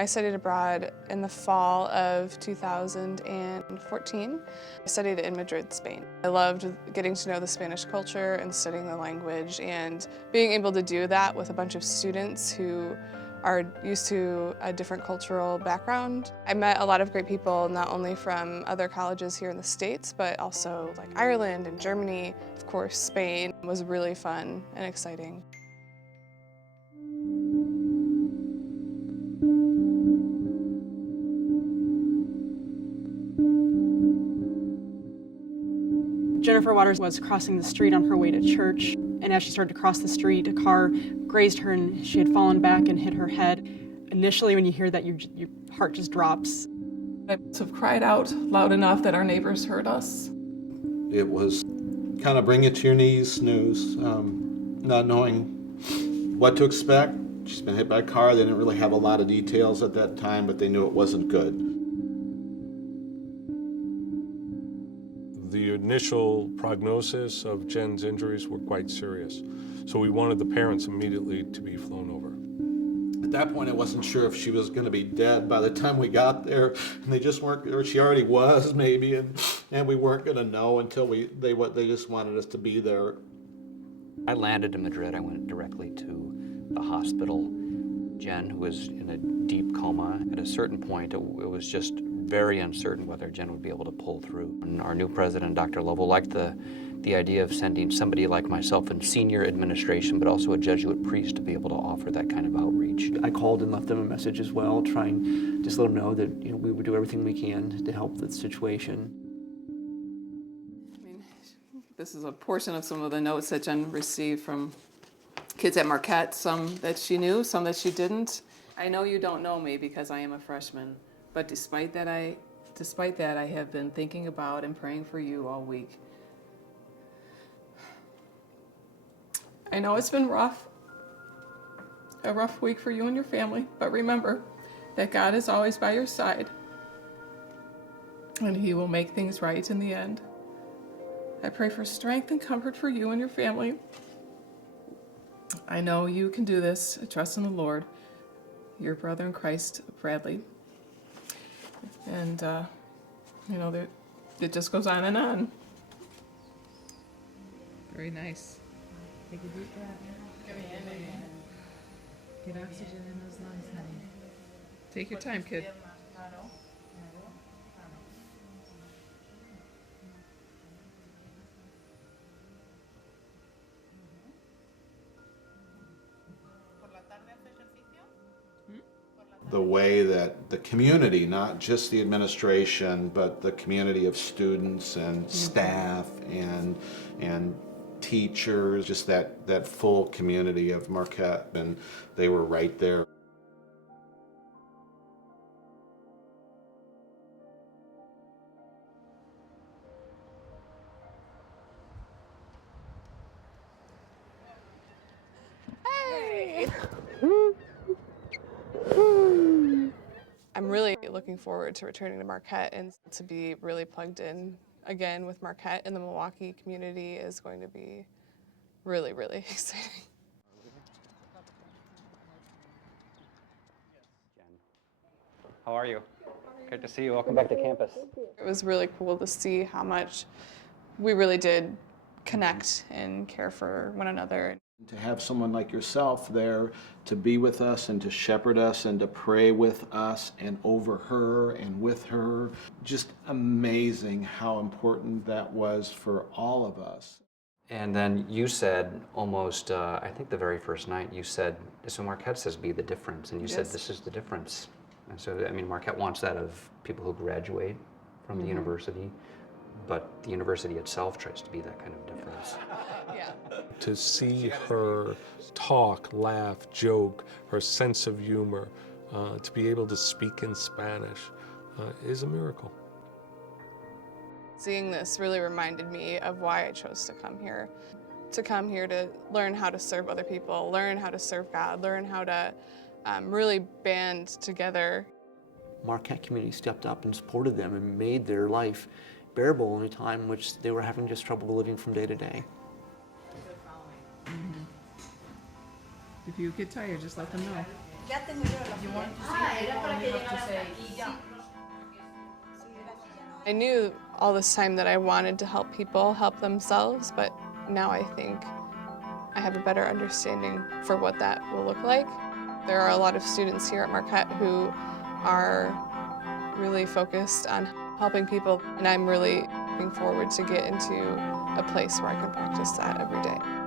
I studied abroad in the fall of 2014. I studied in Madrid, Spain. I loved getting to know the Spanish culture and studying the language, and being able to do that with a bunch of students who are used to a different cultural background. I met a lot of great people, not only from other colleges here in the States, but also like Ireland and Germany. Of course, Spain was really fun and exciting. Jennifer Waters was crossing the street on her way to church, and as she started to cross the street, a car grazed her and she had fallen back and hit her head. Initially, when you hear that, your heart just drops. I must have cried out loud enough that our neighbors heard us. It was kind of bring you to your knees news, not knowing what to expect. She's been hit by a car. They didn't really have a lot of details at that time, but they knew it wasn't good. The initial prognosis of Jen's injuries were quite serious, so we wanted the parents immediately to be flown over. At that point, I wasn't sure if she was going to be dead by the time we got there, and they just weren't, or she already was maybe, and we weren't going to know until they just wanted us to be there. I landed in Madrid. I went directly to the hospital. Jen, who was in a deep coma, at a certain point, it was just very uncertain whether Jen would be able to pull through. And our new president, Dr. Lovell, liked the idea of sending somebody like myself in senior administration, but also a Jesuit priest to be able to offer that kind of outreach. I called and left them a message as well, trying just let them know that we would do everything we can to help the situation. I mean, this is a portion of some of the notes that Jen received from kids at Marquette, some that she knew, some that she didn't. I know you don't know me because I am a freshman, but despite that, I have been thinking about and praying for you all week. I know it's been rough, a rough week for you and your family, but remember that God is always by your side, and He will make things right in the end. I pray for strength and comfort for you and your family. I know you can do this. Trust in the Lord. Your brother in Christ, Bradley. And, it just goes on and on. Very nice. Take a deep breath. Get oxygen in those lungs, honey. Take your time, kid. The way that the community, not just the administration, but the community of students and staff and teachers, just that full community of Marquette, and they were right there. I'm really looking forward to returning to Marquette and to be really plugged in again with Marquette, and the Milwaukee community is going to be really, really exciting. How are you? Good to see you. Welcome back to campus. It was really cool to see how much we really did connect and care for one another. To have someone like yourself there to be with us and to shepherd us and to pray with us and over her and with her, just amazing how important that was for all of us. And then you said almost, I think the very first night, you said, so Marquette says be the difference, and you said this is the difference. And so, I mean, Marquette wants that of people who graduate from the university, but the university itself tries to be that kind of difference. Yeah. To see her talk, laugh, joke, her sense of humor, to be able to speak in Spanish is a miracle. Seeing this really reminded me of why I chose to come here. To come here to learn how to serve other people, learn how to serve God, learn how to really band together. Marquette community stepped up and supported them and made their life bearable in a time in which they were having just trouble living from day to day. If you get tired, just let them know. Ya tengo yo la I knew all this time that I wanted to help people help themselves, but now I think I have a better understanding for what that will look like. There are a lot of students here at Marquette who are really focused on helping people, and I'm really looking forward to get into a place where I can practice that every day.